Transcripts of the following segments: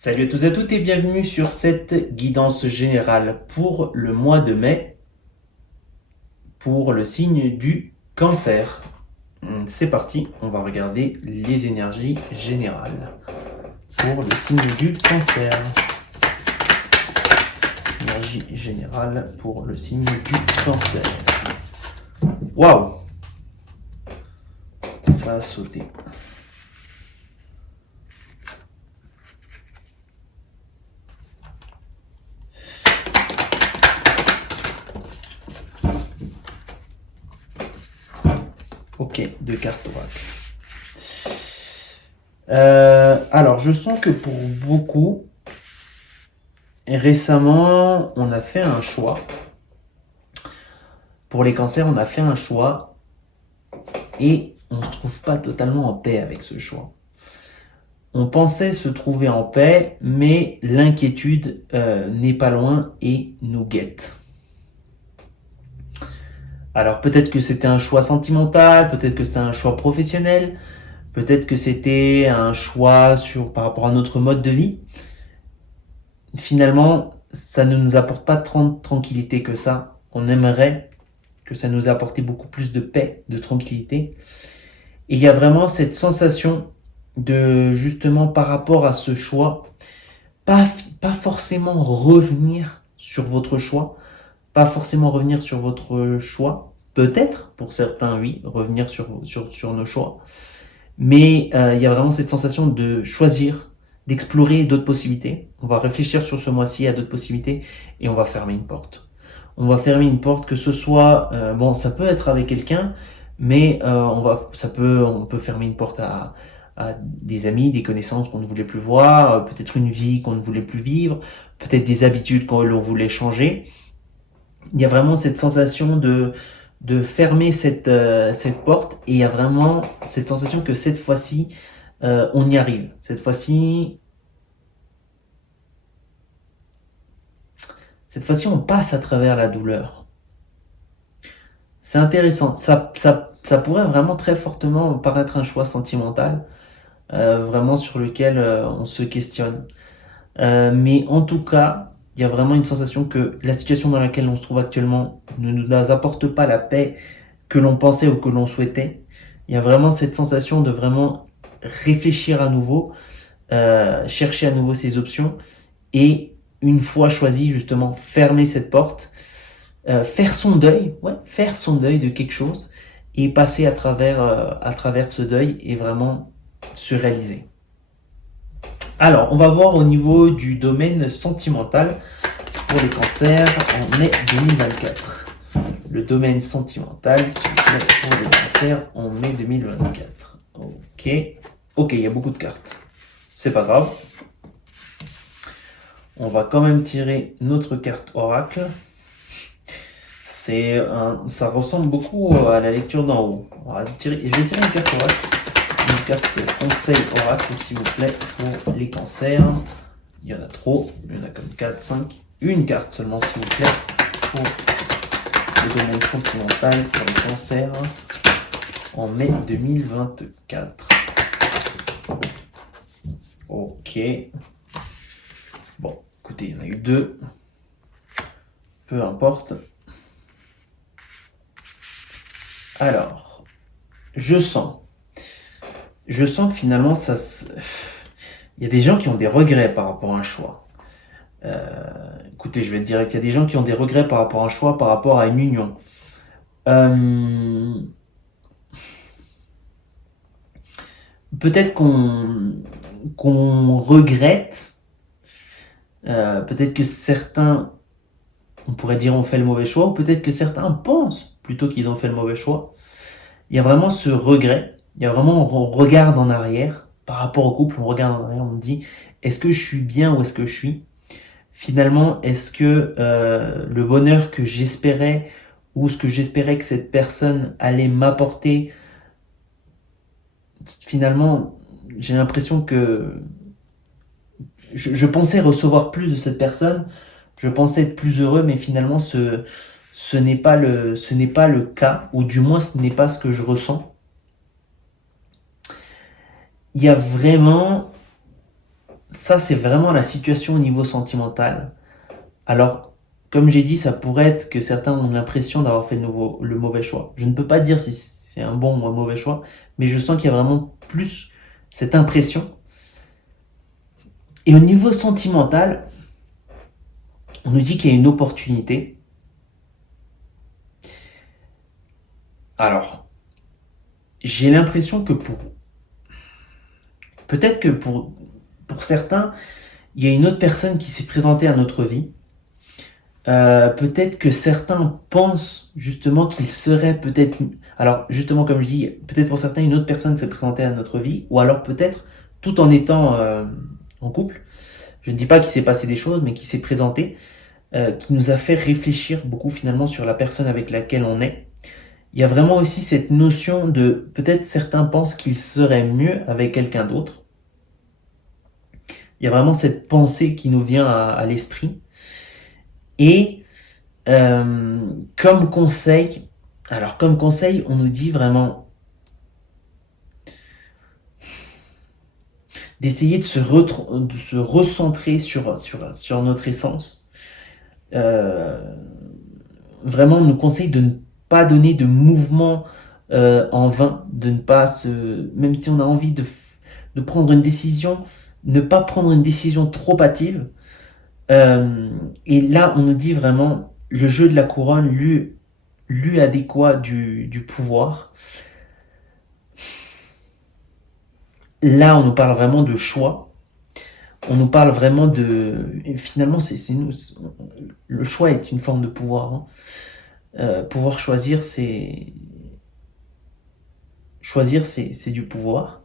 Salut à tous et à toutes et bienvenue sur cette guidance générale pour le mois de mai pour le signe du cancer. C'est parti, on va regarder les énergies générales pour le signe du cancer. Énergie générale pour le signe du cancer. Waouh! Ça a sauté. Ok, deux cartes oracle. Alors, je sens que pour beaucoup, récemment, on a fait un choix. Pour les cancers, on a fait un choix et on ne se trouve pas totalement en paix avec ce choix. On pensait se trouver en paix, mais l'inquiétude n'est pas loin et nous guette. Alors peut-être que c'était un choix sentimental, peut-être que c'était un choix professionnel, peut-être que c'était un choix par rapport à notre mode de vie. Finalement, ça ne nous apporte pas tant de tranquillité que ça. On aimerait que ça nous apporte beaucoup plus de paix, de tranquillité. Et il y a vraiment cette sensation de, justement, par rapport à ce choix, pas forcément revenir sur votre choix, pas forcément revenir sur votre choix, peut-être, pour certains, oui, revenir sur nos choix, mais il y a vraiment cette sensation de choisir, d'explorer d'autres possibilités. On va réfléchir sur ce mois-ci à d'autres possibilités et on va fermer une porte. On va fermer une porte, que ce soit, bon, ça peut être avec quelqu'un, mais on peut fermer une porte à des amis, des connaissances qu'on ne voulait plus voir, peut-être une vie qu'on ne voulait plus vivre, peut-être des habitudes qu'on voulait changer. Il y a vraiment cette sensation de fermer cette porte et il y a vraiment cette sensation que cette fois-ci, on y arrive. Cette fois-ci, on passe à travers la douleur. C'est intéressant. Ça pourrait vraiment très fortement paraître un choix sentimental, vraiment sur lequel on se questionne. Mais en tout cas, il y a vraiment une sensation que la situation dans laquelle on se trouve actuellement ne nous apporte pas la paix que l'on pensait ou que l'on souhaitait. Il y a vraiment cette sensation de vraiment réfléchir à nouveau, chercher à nouveau ses options et une fois choisi justement fermer cette porte, faire son deuil de quelque chose et passer à travers ce deuil et vraiment se réaliser. Alors, on va voir au niveau du domaine sentimental pour les cancers en mai 2024. Le domaine sentimental, s'il vous plaît, pour les cancers en mai 2024. Ok, il y a beaucoup de cartes. C'est pas grave. On va quand même tirer notre carte oracle. Ça ressemble beaucoup à la lecture d'en haut. Je vais tirer une carte oracle. Une carte conseil oracle, s'il vous plaît, pour les cancers. Il y en a trop. Il y en a comme 4, 5. Une carte seulement, s'il vous plaît, pour le domaine sentimental pour les cancers en mai 2024. Ok. Bon, écoutez, il y en a eu 2. Peu importe. Alors, je sens que finalement, il y a des gens qui ont des regrets par rapport à un choix. Écoutez, je vais être direct, il y a des gens qui ont des regrets par rapport à un choix, par rapport à une union. Peut-être qu'on regrette, peut-être que certains, on pourrait dire, ont fait le mauvais choix, ou peut-être que certains pensent plutôt qu'ils ont fait le mauvais choix. Il y a vraiment ce regret, il y a vraiment, on regarde en arrière, par rapport au couple, on regarde en arrière, on me dit, est-ce que je suis bien ou est-ce que je suis? Finalement, est-ce que le bonheur que j'espérais ou ce que j'espérais que cette personne allait m'apporter, finalement, j'ai l'impression que je pensais recevoir plus de cette personne, je pensais être plus heureux, mais finalement, ce n'est pas le cas, ou du moins, ce n'est pas ce que je ressens. Il y a vraiment ça, c'est vraiment la situation au niveau sentimental. Alors, comme j'ai dit, ça pourrait être que certains ont l'impression d'avoir fait le mauvais choix. Je ne peux pas dire si c'est un bon ou un mauvais choix, mais je sens qu'il y a vraiment plus cette impression. Et au niveau sentimental, on nous dit qu'il y a une opportunité. Alors, j'ai l'impression que peut-être que pour certains, il y a une autre personne qui s'est présentée à notre vie. Peut-être que certains pensent justement qu'il serait peut-être... Alors justement comme je dis, peut-être pour certains une autre personne s'est présentée à notre vie, ou alors peut-être tout en étant en couple. Je ne dis pas qu'il s'est passé des choses, mais qui s'est présenté, qui nous a fait réfléchir beaucoup finalement sur la personne avec laquelle on est. Il y a vraiment aussi cette notion de peut-être certains pensent qu'il serait mieux avec quelqu'un d'autre. Il y a vraiment cette pensée qui nous vient à l'esprit. Et comme conseil, on nous dit vraiment d'essayer de se recentrer sur notre essence. Vraiment, on nous conseille de ne pas donner de mouvement en vain, de ne pas même si on a envie de prendre une décision, ne pas prendre une décision trop hâtive. Et là, on nous dit vraiment le jeu de la couronne, lui adéquat du pouvoir. Là, on nous parle vraiment de choix. On nous parle vraiment de... Finalement, c'est nous. Le choix est une forme de pouvoir. Pouvoir choisir, c'est... Choisir, c'est du pouvoir.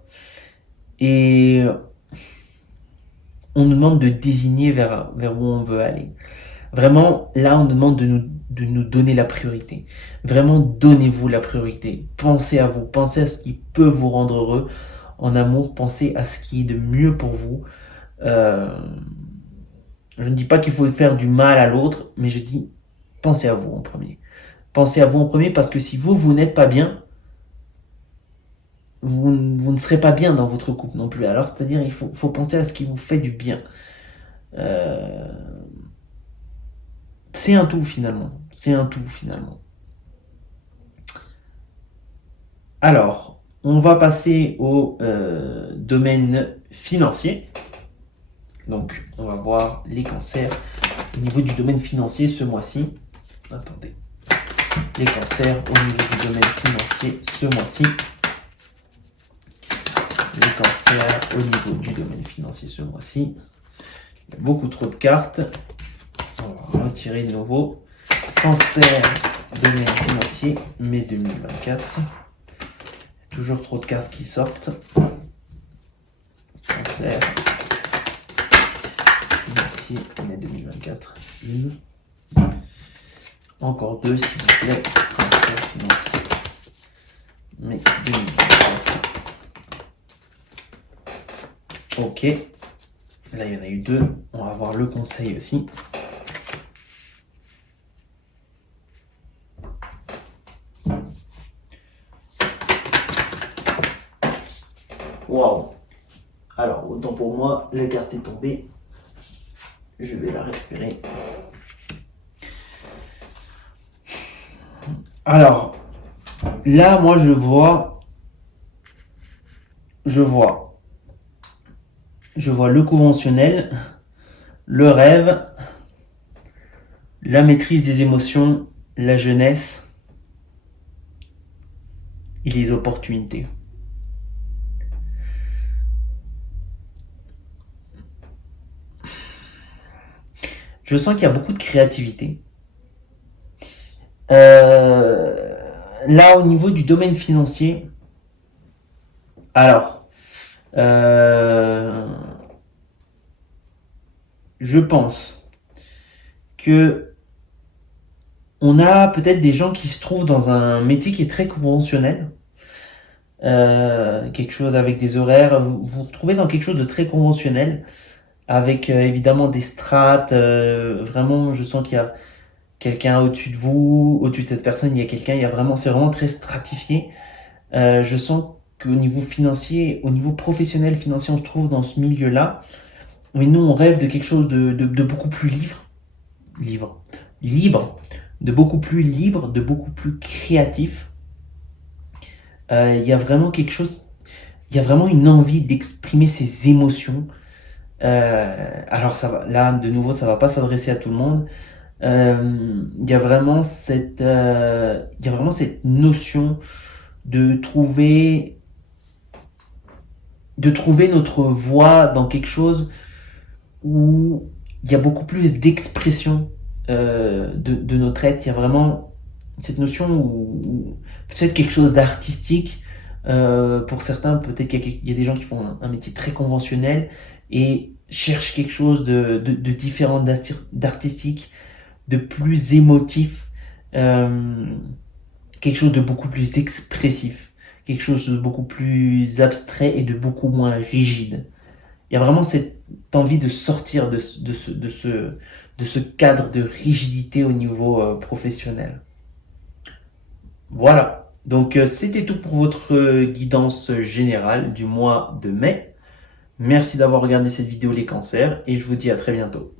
Et on nous demande de désigner vers où on veut aller. Vraiment, là, on nous demande de nous donner la priorité. Vraiment, donnez-vous la priorité. Pensez à vous. Pensez à ce qui peut vous rendre heureux en amour. Pensez à ce qui est de mieux pour vous. Je ne dis pas qu'il faut faire du mal à l'autre, mais je dis, pensez à vous en premier. Pensez à vous en premier parce que si vous n'êtes pas bien, vous ne serez pas bien dans votre couple non plus. Alors, c'est-à-dire, il faut penser à ce qui vous fait du bien. C'est un tout finalement. C'est un tout finalement. Alors, on va passer au domaine financier. Donc, on va voir les cancers au niveau du domaine financier ce mois-ci. Attendez. Les cancers au niveau du domaine financier ce mois-ci. Les cancers au niveau du domaine financier ce mois-ci. Il y a beaucoup trop de cartes. On va retirer de nouveau. Cancer, domaine financier, mai 2024. Toujours trop de cartes qui sortent. Cancer, financier, mai 2024. Une. Encore deux, s'il vous plaît. Cancer, financier, mai 2024. Ok. Là, il y en a eu deux. On va voir le conseil aussi. Waouh. Alors, autant pour moi, la carte est tombée. Je vais la récupérer. Alors, là, moi, je vois le conventionnel, le rêve, la maîtrise des émotions, la jeunesse et les opportunités. Je sens qu'il y a beaucoup de créativité. Là, au niveau du domaine financier, alors, je pense que on a peut-être des gens qui se trouvent dans un métier qui est très conventionnel, quelque chose avec des horaires. Vous vous retrouvez dans quelque chose de très conventionnel, avec évidemment des strates. Vraiment, je sens qu'il y a quelqu'un au-dessus de vous, au-dessus de cette personne, il y a quelqu'un. C'est vraiment très stratifié. Je sens qu'au niveau financier, au niveau professionnel financier, on se trouve dans ce milieu-là. Mais nous, on rêve de quelque chose de beaucoup plus libre, de beaucoup plus libre, de beaucoup plus créatif. Il y a vraiment quelque chose, il y a vraiment une envie d'exprimer ses émotions. Alors ça va, là, de nouveau, ça va pas s'adresser à tout le monde. Il y a vraiment cette notion de trouver notre voix dans quelque chose où il y a beaucoup plus d'expression de notre être. Il y a vraiment cette notion où peut-être quelque chose d'artistique. Pour certains, peut-être qu'il y a des gens qui font un métier très conventionnel et cherchent quelque chose de différent, d'artistique, de plus émotif, euh, quelque chose de beaucoup plus expressif, quelque chose de beaucoup plus abstrait et de beaucoup moins rigide. Il y a vraiment cette envie de sortir de ce cadre de rigidité au niveau professionnel. Voilà. Donc c'était tout pour votre guidance générale du mois de mai. Merci d'avoir regardé cette vidéo les cancers et je vous dis à très bientôt.